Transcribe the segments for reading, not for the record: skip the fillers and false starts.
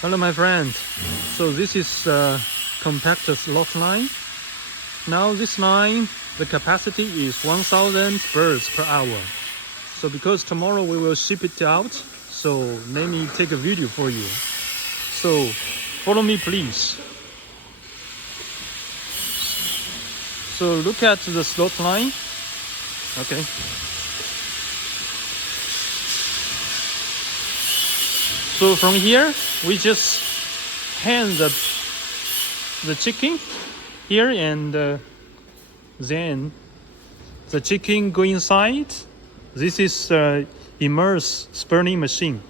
Hello my friend. So this is compactor slot line. Now this line, the capacity is 1000 birds per hour. So because tomorrow we will ship it out, so let me take a video for you. So follow me please. So look at the slot line. Okay. So from here, we just hang the chicken here, and then the chicken go inside. This is immerse spurning machine.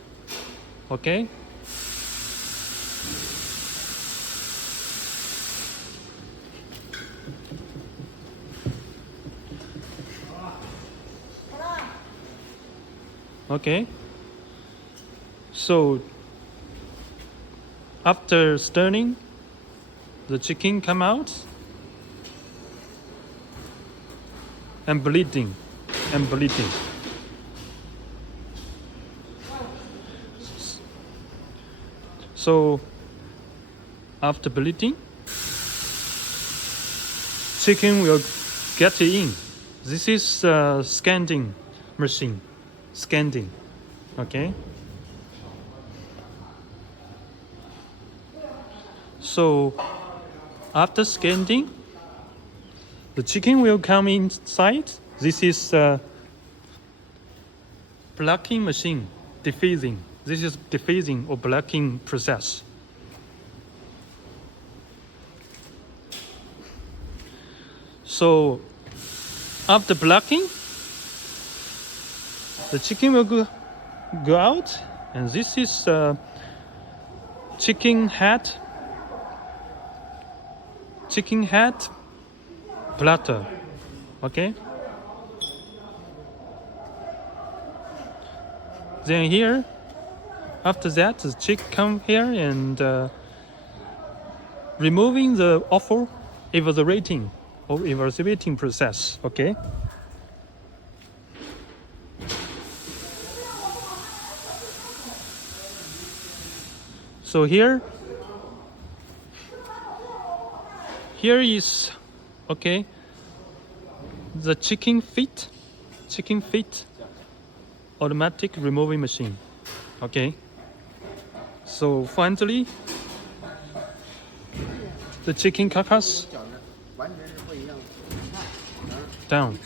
Okay. Okay. So after stirring, the chicken come out and bleeding. So after bleeding, chicken will get in. This is scanning machine. Scanning. Okay. So after scanning, the chicken will come inside. This is blocking machine, dephasing. This is dephasing or blocking process. So after blocking, the chicken will go out, and this is chicken head platter. Okay. Then here, after that, the chick come here and removing the offal evaporating or evaporating process. Okay. So here is okay the chicken feet automatic removing machine. Okay. So finally the chicken carcass down.